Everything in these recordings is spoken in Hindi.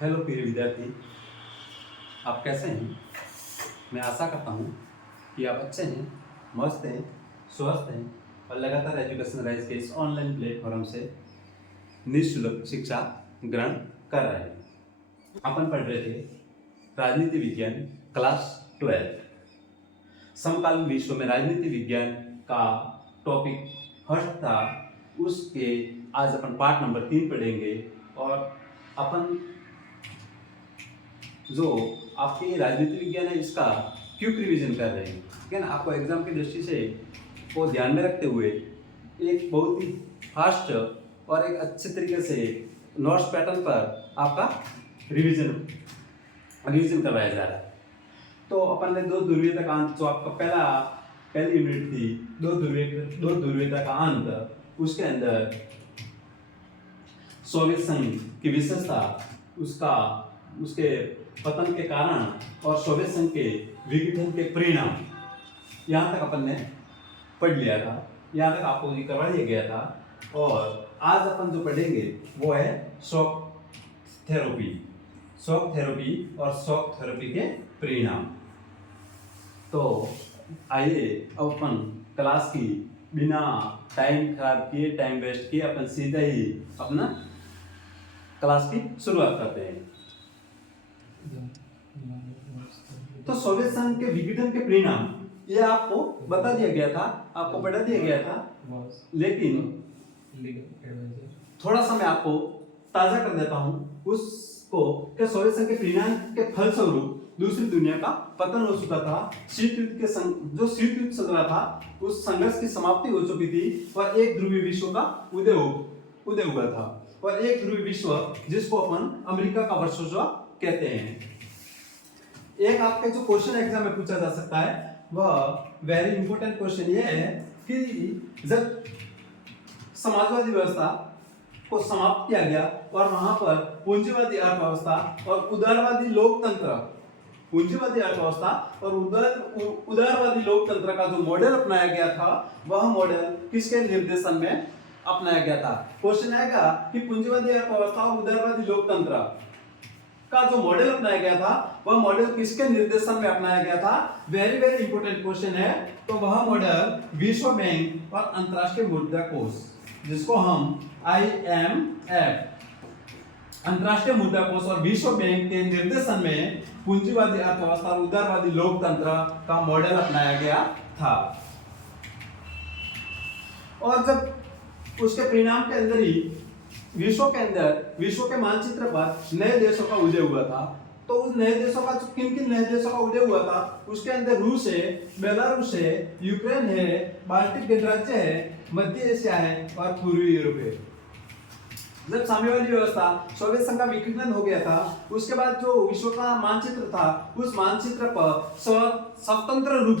हेलो प्रिय विद्यार्थी, आप कैसे हैं? मैं आशा करता हूँ कि आप अच्छे हैं, मस्त हैं, स्वस्थ हैं और लगातार एजुकेशन राइज के इस ऑनलाइन प्लेटफॉर्म से निःशुल्क शिक्षा ग्रहण कर रहे हैं। अपन पढ़ रहे थे राजनीति विज्ञान क्लास 12। समकालीन विश्व में राजनीति विज्ञान का टॉपिक फर्स्ट था। उसके आज अपन पार्ट नंबर 3 पढ़ेंगे और अपन जो आपके राजनीति विज्ञान है इसका क्विक रिवीजन कर रहे हैं, ठीक है ना। आपको एग्जाम की दृष्टि से को ध्यान में रखते हुए एक बहुत ही फास्ट और एक अच्छे तरीके से नोट्स पैटर्न पर आपका रिवीजन करवाया जा रहा है। तो अपन ने दो ध्रुवीयता का अंत, जो आपका पहली यूनिट थी, दो ध्रुवीयता का अंत, उसके अंदर सोवियत संघ की विशेषता, उसके पतन के कारण और सोवियत संघ के विघटन के परिणाम, यहाँ तक अपन ने पढ़ लिया था। यहाँ तक आपको ये करवा दिया गया था। और आज अपन जो पढ़ेंगे वो है शॉक थेरेपी और शॉक थेरेपी के परिणाम। तो आइए अब अपन क्लास की बिना टाइम खराब किए, टाइम वेस्ट किए, अपन सीधा ही अपना क्लास की शुरुआत करते हैं। तो सोवियत संघ के विघटन के परिणाम ये आपको बता दिया गया था, आपको पढ़ा दिया गया था, लेकिन थोड़ा सा मैं आपको ताजा कर देता हूं उसको कि सोवियत संघ के परिणाम के फलस्वरूप दूसरी दुनिया का पतन हो चुका था। शीत युद्ध के जो शीत युद्ध चल रहा था उस संघर्ष की समाप्ति हो चुकी थी और एक ध्रुवीय विश्व का उदय हुआ था। और एक ध्रुवीय विश्व जिसको अपन अमेरिका का वर्चस्व कहते हैं। एक आपके जो क्वेश्चन एग्जाम में पूछा जा सकता है वह वेरी इंपॉर्टेंट क्वेश्चन ये है कि जब समाजवादी व्यवस्था को समाप्त किया गया और वहां पर पूंजीवादी अर्थव्यवस्था और उदारवादी लोकतंत्र का जो मॉडल अपनाया गया था, वह मॉडल किसके निर्देशन में अपनाया गया था? क्वेश्चन आएगा कि पूंजीवादी अर्थव्यवस्था और उदारवादी लोकतंत्र का जो मॉडल अपनाया गया था वह मॉडल किसके निर्देशन में अपनाया गया था? वेरी वेरी इंपॉर्टेंट क्वेश्चन है। तो वह मॉडल विश्व बैंक और अंतरराष्ट्रीय मुद्रा कोष, जिसको हम IMF, अंतरराष्ट्रीय मुद्रा कोष और विश्व बैंक के निर्देशन में पूंजीवादी अर्थव्यवस्था और उदारवादी लोकतंत्र का मॉडल अपनाया गया था। और जब उसके परिणाम के अंदर ही विश्व के मानचित्र पर नए देशों का उदय हुआ था। तो उस नए देशों का किन नए देशों का उदय हुआ था? उसके अंदर रूस है, बेलारूस है, यूक्रेन है, बाल्टिक गणराज्य है, मध्य एशिया है और पूर्वी यूरोप है। जब साम्यवादी व्यवस्था सोवियत संघ का विघटन हो गया था, उसके बाद जो विश्व का मानचित्र था, उस मानचित्र पर स्वतंत्र रूप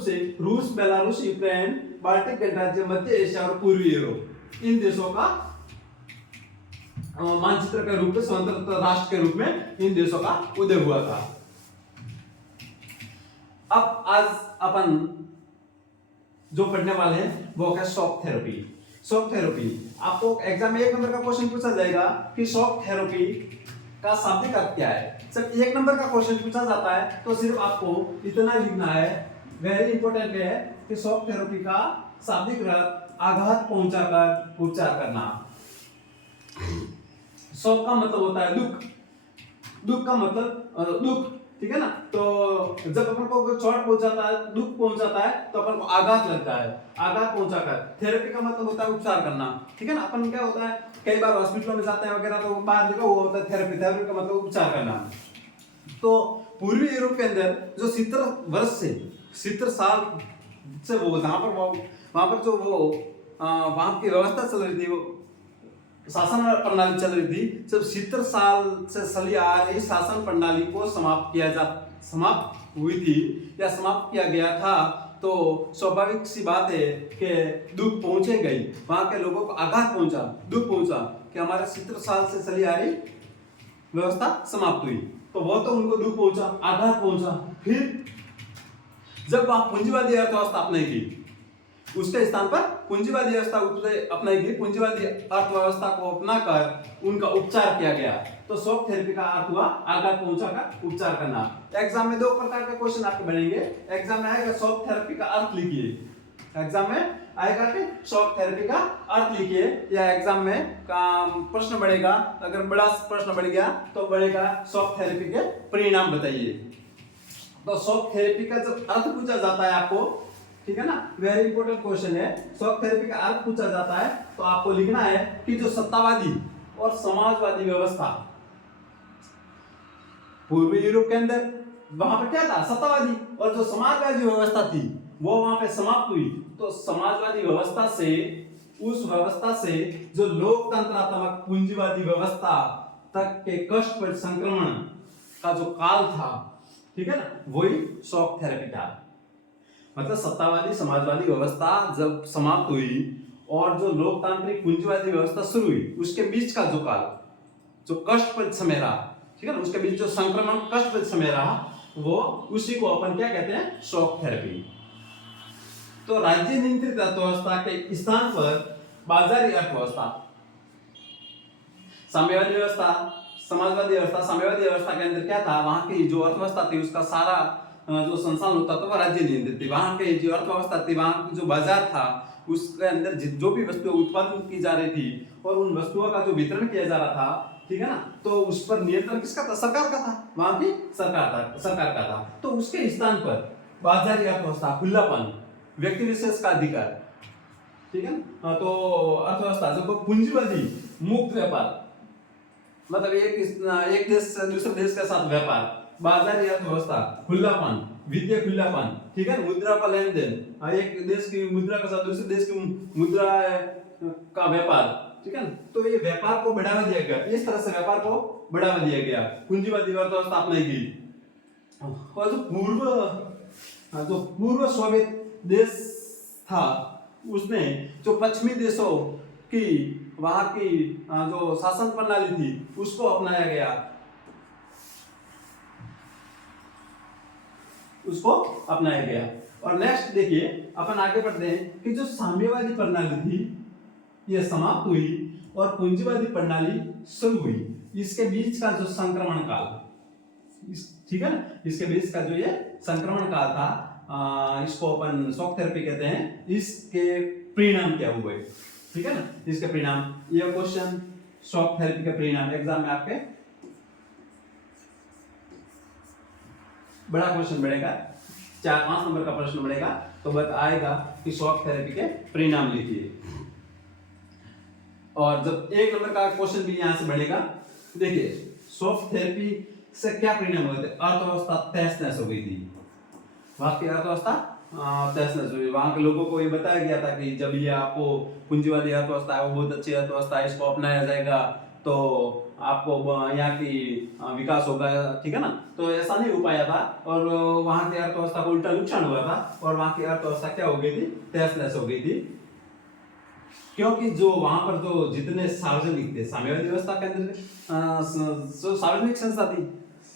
से रूस, बेलारूस, यूक्रेन, बाल्टिक गणराज्य, मध्य एशिया और पूर्वी यूरोप, इन देशों का मानचित्र के रूप में, स्वतंत्र राष्ट्र के रूप में इन देशों का उदय हुआ था। अब आज अपन जो पढ़ने वाले हैं वो है शॉक थेरेपी। आपको एग्जाम में 1 नंबर का क्वेश्चन पूछा जाएगा कि शॉक थेरेपी का शाब्दिक अर्थ क्या है। जब 1 नंबर का क्वेश्चन पूछा जाता है तो सिर्फ आपको इतना लिखना है, वेरी इंपॉर्टेंट है, कि शॉक थेरेपी का शाब्दिक अर्थ आघात पहुंचाकर उपचार करना। शॉक का मतलब होता है दुख का मतलब दुख, ठीक है ना। तो जब अपन को चोट पहुंचाता है, दुख पहुंचाता है, तो अपन को आघात लगता है। आघात पहुंचाकर थेरेपी का मतलब होता है उपचार करना, ठीक है ना। अपन क्या होता है, कई बार हॉस्पिटलों में जाते हैं वगैरह, तो बाहर लिखा हुआ होता है थेरेपी का मतलब उपचार करना। तो पूर्वी यूरोप के अंदर जो 70 साल से वहां पर जो वहां की व्यवस्था चल रही थी, वो शासन प्रणाली चल रही थी, जब 70 साल से चली आ रही शासन प्रणाली को समाप्त हुई थी या समाप्त किया गया था, तो स्वाभाविक सी बात है कि दुख पहुंचेगा ही। वहां के लोगों को आघात पहुंचा, दुख पहुंचा कि हमारे 70 साल से चली आ रही व्यवस्था समाप्त हुई, तो वो तो उनको दुख पहुंचा, आघात पहुंचा। फिर जब वहां पूंजीवादी अर्थव्यवस्था अपनाई गई, उसके स्थान पर पूंजीवादी व्यवस्था अपनाई गई, पूंजीवादी अर्थव्यवस्था को अपनाकर उनका उपचार किया गया। तो शॉक थेरेपी का अर्थ हुआ आघात पहुंचा का उपचार करना। एग्जाम में दो प्रकार के क्वेश्चन आपके बनेंगे। एग्जाम में आएगा शॉक थेरेपी का अर्थ लिखिए, एग्जाम में आएगा कि शॉक थेरेपी का अर्थ लिखिए, या एग्जाम में प्रश्न बढ़ेगा, अगर बड़ा प्रश्न बढ़ गया तो बढ़ेगा शॉक थेरेपी के परिणाम बताइए। तो शॉक थेरेपी का जब अर्थ पूछा जाता है आपको, ठीक है ना, वेरी इंपॉर्टेंट क्वेश्चन है, शॉक थेरेपी का अर्थ पूछा जाता है तो आपको लिखना है कि जो सत्तावादी और समाजवादी व्यवस्था पूर्वी यूरोप के अंदर वहां पर क्या था, सत्तावादी, और जो समाजवादी व्यवस्था थी वो वहां पे समाप्त हुई। तो समाजवादी व्यवस्था से, उस व्यवस्था से जो लोकतंत्रात्मक पूंजीवादी व्यवस्था तक के कष्टप्रद संक्रमण का जो काल था, ठीक है ना, वही शॉक थेरेपी था। मतलब सत्तावादी समाजवादी व्यवस्था जब समाप्त हुई और जो लोकतांत्रिक पूंजीवादी व्यवस्था शुरू हुई, उसके बीच का जो काल, जो कष्टप्रद समय रहा, ठीक है ना, उसके बीच जो संक्रमण कष्टप्रद समय रहा, वो उसी को अपन क्या कहते हैं, शॉक थेरेपी। तो राज्य नियंत्रित अर्थव्यवस्था के स्थान पर बाजारी अर्थव्यवस्था, साम्यवादी व्यवस्था, समाजवादी व्यवस्था, साम्यवादी व्यवस्था के अंदर क्या था, वहां की जो अर्थव्यवस्था थी उसका सारा जो संसाधन होता था वो राज्य नियंत्रित थी। वहां के जो अर्थव्यवस्था थी, वहां की जो बाजार था, उसके अंदर जो भी वस्तुएं उत्पादन की जा रही थी और उन वस्तुओं का जो वितरण किया जा रहा था, ठीक है ना, तो उस पर नियंत्रण किसका था, सरकार का था, वहां की सरकार का था। तो उसके स्थान पर बाजारी अर्थव्यवस्था, खुलापन, व्यक्ति विशेष का अधिकार, ठीक है ना, तो अर्थव्यवस्था जो पूंजीवादी मुक्त व्यापार, मतलब एक देश से दूसरे देश के साथ व्यापार, बाजारी अर्थव्यवस्था, खुलापन, वित्तीय खुलापन, ठीक है, मुद्रा का लेन देन, एक देश की मुद्रा के साथ दूसरे देश की मुद्रा का व्यापार, ठीक है ना, तो ये व्यापार को बढ़ावा दिया गया, इस तरह से व्यापार को बढ़ावा दिया गया, पूंजीवादी अर्थव्यवस्था अपनाई गई। और जो पूर्व सोवियत देश था, उसने जो पश्चिमी देशों की वहां की जो शासन प्रणाली थी उसको अपनाया गया, उसको अपनाया गया। और नेक्स्ट देखिए, अपन आगे बढ़ते हैं कि जो साम्यवादी प्रणाली थी ये समाप्त हुई और पूंजीवादी प्रणाली शुरू हुई। इसके बीच का जो संक्रमण काल, ठीक है ना, इसके बीच का जो ये संक्रमण काल था, इसको अपन शॉक थेरेपी कहते हैं। इसके परिणाम क्या हुए, ठीक है ना, इसके परिणाम, ये क्वेश्चन शॉक थेरेपी के परिणाम एग्जाम में आपके बड़ा क्वेश्चन बढ़ेगा, 4-5 नंबर का प्रश्न बढ़ेगा, तो बस आएगा कि शॉक थेरेपी के परिणाम लिखिए। और जब 1 नंबर का क्वेश्चन भी यहां से बढ़ेगा, देखिए शॉक थेरेपी से क्या परिणाम हुए थे, अर्थव्यवस्था तहस नहस हो गई थी, वहां की अर्थव्यवस्था तहस नहस हुई। वहां के लोगों को ये बताया गया था कि जब ये आपको पूंजीवादी अर्थव्यवस्था है, वो बहुत अच्छी अर्थव्यवस्था है, इसको अपनाया जाएगा तो आपको यहाँ की विकास होगा, ठीक है ना, तो ऐसा नहीं हो पाया था और वहां की अर्थव्यवस्था को उल्टा नुकसान हुआ था और वहां की अर्थव्यवस्था क्या हो गई थी, तहस नहस हो गई थी। क्योंकि जो वहां पर जो जितने सार्वजनिक थे, साम्यवादी व्यवस्था के अंदर जो सार्वजनिक संस्था थी,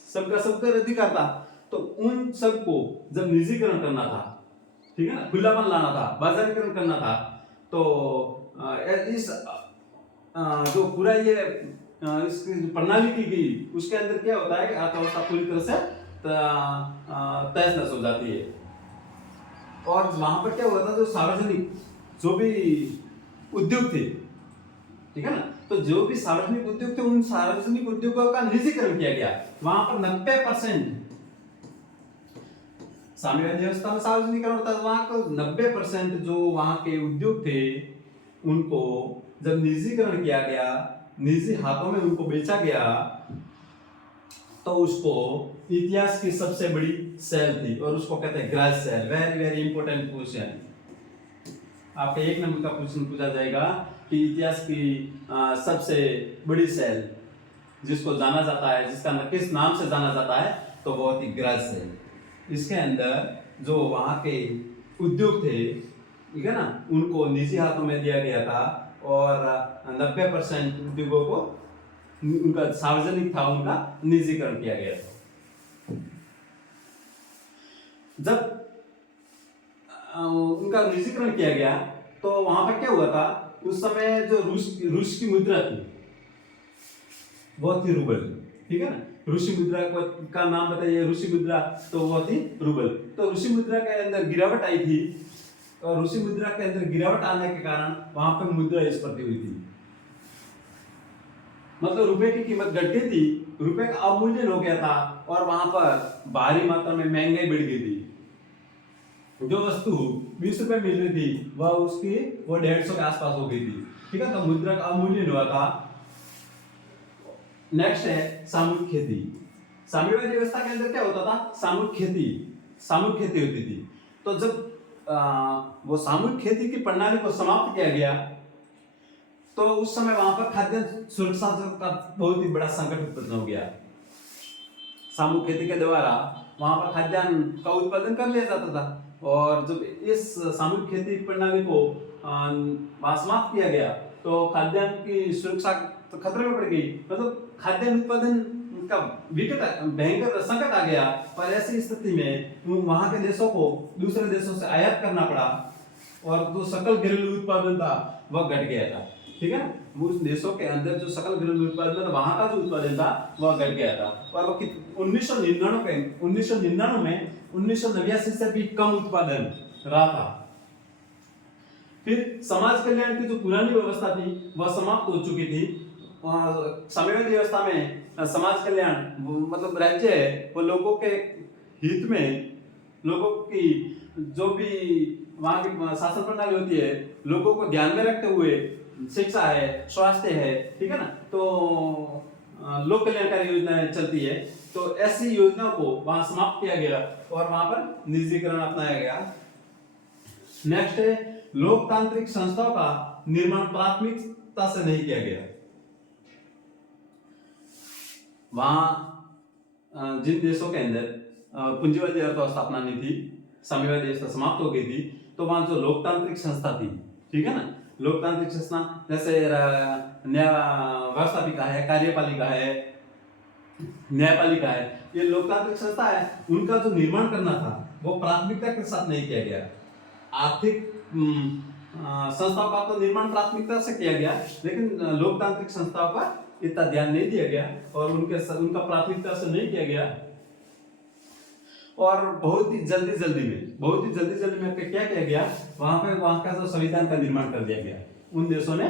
सबका अधिकार था, तो उन सबको जब निजीकरण करना था, ठीक है ना, खुलापन लाना था, बाजारीकरण करना था, तो इस जो पूरा ये इसकी प्रणाली की गई, उसके अंदर क्या होता है कि अर्थव्यवस्था पूरी तरह से तहस नहस हो जाती है। और वहां पर क्या हुआ था, जो सार्वजनिक जो भी उद्योग थे, ठीक है ना, तो जो भी सार्वजनिक उद्योग थे, उन सार्वजनिक उद्योगों का निजीकरण किया गया। वहां पर 90% साम्यवादी व्यवस्था में सार्वजनिकरण होता है, वहां को 90% जो वहां के उद्योग थे उनको जब निजीकरण किया गया, निजी हाथों में उनको बेचा गया, तो उसको इतिहास की सबसे बड़ी सेल थी और उसको कहते हैं grass cell. Very very important question, आपके 1 नंबर का क्वेश्चन पूछा जाएगा कि इतिहास की सबसे बड़ी सेल जिसको जाना जाता है, जिसका किस नाम से जाना जाता है, तो वो थी ग्रास सेल। इसके अंदर जो वहां के उद्योग थे, ठीक है ना, उनको निजी हाथों में दिया गया था और 90% उद्योगों को उनका सार्वजनिक था, उनका निजीकरण किया गया था। जब उनका निजीकरण किया गया, तो वहां पर क्या हुआ था, उस समय जो रूस की मुद्रा थी वो थी रूबल, ठीक है ना। रूसी मुद्रा का नाम बताइए, रूसी मुद्रा, तो वो थी रूबल। तो रूसी मुद्रा के अंदर गिरावट आई थी, और रूसी मुद्रा के अंदर गिरावट आने के कारण वहां पर मुद्रा स्फीति हुई थी, मतलब रुपए की कीमत घट गई थी, रुपए का अवमूल्यन हो गया था, और वहां पर भारी मात्रा में महंगाई बढ़ गई थी। जो वस्तु 20 रुपए मिल रही थी वह उसकी वो 150 के आसपास हो गई थी, ठीक है। तो मुद्रा का अवमूल्यन हुआ था। नेक्स्ट है सामूहिक खेती। साम्यवादी व्यवस्था के अंदर क्या होता था, सामूहिक खेती होती थी। तो जब वो सामूहिक खेती की प्रणाली को समाप्त किया गया, तो उस समय वहां पर खाद्य सुरक्षा का बहुत ही बड़ा संकट उत्पन्न हो गया। सामूहिक खेती के द्वारा वहां पर खाद्यान्न का उत्पादन कर लिया जाता था, और जब इस सामूहिक खेती प्रणाली को समाप्त किया गया, तो खाद्यान्न की सुरक्षा तो खतरे में पड़ गई, मतलब खाद्यान्न उत्पादन का विकट भयंकर संकट आ गया। और ऐसी स्थिति में वहां के देशों को दूसरे देशों से आयात करना पड़ा, और जो सकल घरेलू उत्पादन था वह घट गया था, ठीक है ना। उस देशों के अंदर जो सकल घरेलू उत्पादन था, वहां का जो उत्पादन था वह घट गया था, और वो 1999 में 1989 से भी कम उत्पादन रहा था। फिर समाज कल्याण की जो पुरानी व्यवस्था थी वह समाप्त हो चुकी थी। साम्यवादी व्यवस्था में समाज कल्याण मतलब राज्य है वो लोगों के हित में, लोगों की जो भी वहां की शासन प्रणाली होती है, लोगों को ध्यान में रखते हुए शिक्षा है, स्वास्थ्य है, ठीक है ना, तो लोक कल्याणकारी योजनाएं चलती है। तो ऐसी योजनाओं को वहां समाप्त किया गया, और वहां पर निजीकरण अपनाया गया। नेक्स्ट है लोकतांत्रिक संस्थाओं का निर्माण प्राथमिकता से नहीं किया गया। वहां जिन देशों के अंदर पूंजीवादी अर्थव्यवस्था अपनानी थी, साम्यवादी व्यवस्था समाप्त हो गई थी, तो वहां जो लोकतांत्रिक संस्था थी, ठीक है ना, लोकतांत्रिक संस्था जैसे न्याय व्यवस्थापिका है, कार्यपालिका है, न्यायपालिका है, ये लोकतांत्रिक संस्था है, उनका जो निर्माण करना था वो प्राथमिकता के साथ नहीं किया गया। आर्थिक संस्थाओं का तो निर्माण प्राथमिकता से किया गया, लेकिन लोकतांत्रिक संस्थाओं पर इतना ध्यान नहीं दिया गया, और उनका प्राथमिकता से नहीं किया गया। और बहुत ही जल्दी में क्या किया गया, वहां का जो संविधान का निर्माण कर दिया गया। उन देशों ने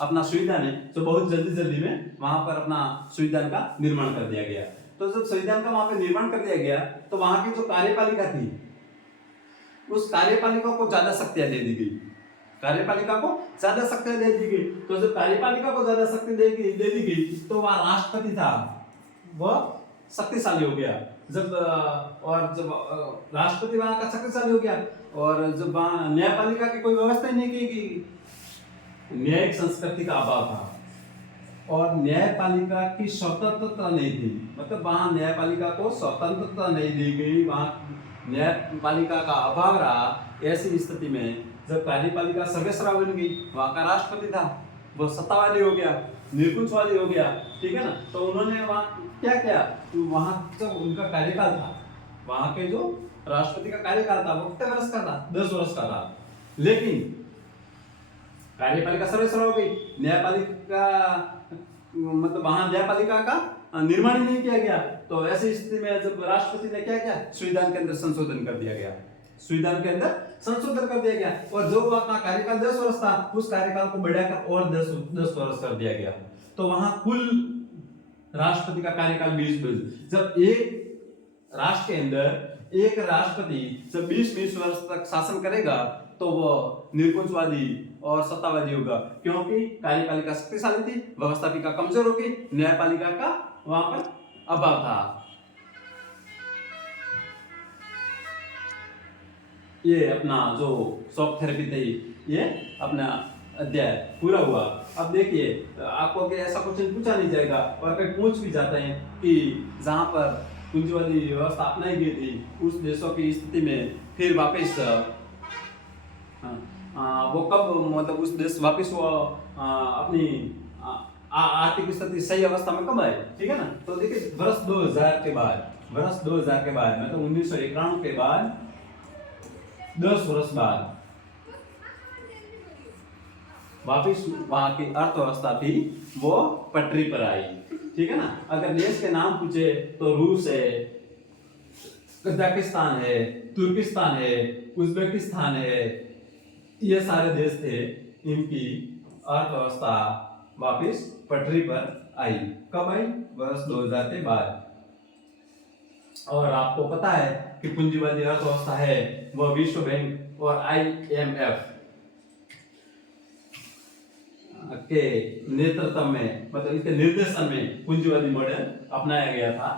अपना संविधान है जो बहुत जल्दी में वहां पर अपना संविधान का निर्माण कर दिया गया। तो जब संविधान का वहां पर निर्माण कर दिया गया, तो वहां की जो कार्यपालिका थी, उस कार्यपालिका को ज्यादा शक्तियां दे दी गई, तो जब कार्यपालिका को ज्यादा शक्ति दे दी गई, तो वह राष्ट्रपति था वह शक्तिशाली हो गया। जब राष्ट्रपति वहां का शक्तिशाली हो गया, और जब वहां न्यायपालिका की कोई व्यवस्था ही नहीं की गई, न्यायिक संस्कृति का अभाव था, और न्यायपालिका की स्वतंत्रता नहीं थी, मतलब वहां न्यायपालिका को स्वतंत्रता नहीं दी गई, वहां न्यायपालिका का अभाव रहा। ऐसी स्थिति में जब कार्यपालिका सर्वेसर्वा बन गई, वहां का राष्ट्रपति था वो सत्तावादी हो गया, निरकुंचवादी हो गया, ठीक है ना। तो उन्होंने वहां क्या किया, तो वहां जब उनका कार्यकाल था, वहां के जो राष्ट्रपति का कार्यकाल था वो कितने वर्ष का था, 10 वर्ष का था, लेकिन कार्यपालिका सर्वेसर्वा हो गई, न्यायपालिका मतलब वहां न्यायपालिका का निर्माण ही नहीं किया गया। तो ऐसी स्थिति में जब राष्ट्रपति ने क्या किया, संविधान के अंदर संशोधन कर दिया गया, और जो अपना कार्यकाल 10 वर्ष था, उस कार्यकाल को बढ़ाकर और 10 वर्ष कर दिया गया। तो वहां कुल राष्ट्रपति का कार्यकाल 20 वर्ष। जब एक राष्ट्र के अंदर एक राष्ट्रपति जब 20 वर्ष तक शासन करेगा, तो वो निरकुंचवादी और सत्तावादी होगा, क्योंकि कार्यपालिका शक्तिशाली थी, व्यवस्थापिका कमजोर होगी, न्यायपालिका का वहां पर अभाव था। ये अपना जो शॉक थेरेपी थी, ये अपना अध्याय पूरा हुआ। अब देखिए आपको ऐसा क्वेश्चन पूछा नहीं जाएगा, और कहीं पूछ भी जाते हैं कि जहां पर पूंजीवादी व्यवस्था अपनाई गई थी, उस देशों की स्थिति में फिर वापस वो कब, मतलब उस देश वापस वो अपनी आर्थिक स्थिति सही अवस्था में कब आए, ठीक है ना। तो देखिए वर्ष 2000 के बाद मतलब 1991 के बाद 10 वर्ष बाद वापिस वहां की अर्थव्यवस्था थी वो पटरी पर आई। ठीक है ना। अगर देश के नाम पूछे तो रूस है, कजाकिस्तान है, तुर्किस्तान है, उज्बेकिस्तान है, ये सारे देश थे, इनकी अर्थव्यवस्था वापिस पटरी पर आई। कब आई? वर्ष 2000 के बाद। और आपको पता है कि पूंजीवादी अर्थव्यवस्था है वह विश्व बैंक और IMF के नेतृत्व में, मतलब इसके निर्देशन में पूंजीवादी मॉडल अपनाया गया था।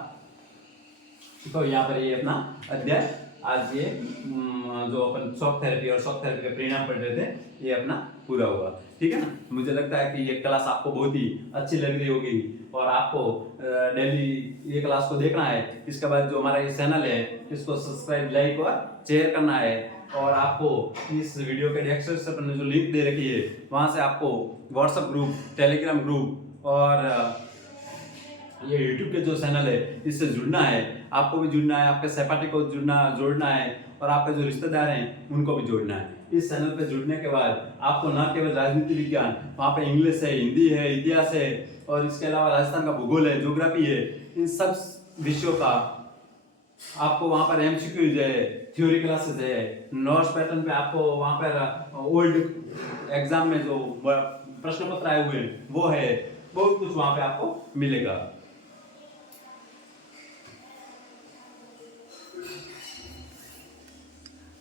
तो यहाँ पर ये अपना अध्याय आज ये जो अपन शॉक थेरेपी और शॉक थेरेपी के परिणाम पढ़ रहे थे ये अपना पूरा हुआ। ठीक है ना। मुझे लगता है कि ये क्लास आपको बहुत ही अच्छी लग रही होगी और आपको डेली ये क्लास को देखना है। इसके बाद जो हमारा ये चैनल है इसको सब्सक्राइब, लाइक और शेयर करना है। और आपको इस वीडियो के डिस्क्रिप्शन में जो लिंक दे रखी है वहां से आपको व्हाट्सएप ग्रुप, टेलीग्राम ग्रुप और ये YouTube के जो चैनल है इससे जुड़ना है। आपको भी जुड़ना है, आपके सहपाठी को जोड़ना है और आपके जो रिश्तेदार हैं उनको भी जोड़ना है। इस चैनल पे जुड़ने के बाद आपको न केवल राजनीति विज्ञान, वहाँ पे इंग्लिश है, हिंदी है, इतिहास है और इसके अलावा राजस्थान का भूगोल है, ज्योग्राफी है, इन सब विषयों का आपको वहाँ पर MCQs है, थ्योरी क्लासेस है, नोट्स पैटर्न पे आपको वहाँ पर ओल्ड एग्जाम में जो प्रश्न पत्र आए हुए हैं वो है, बहुत कुछ वहाँ पे आपको मिलेगा।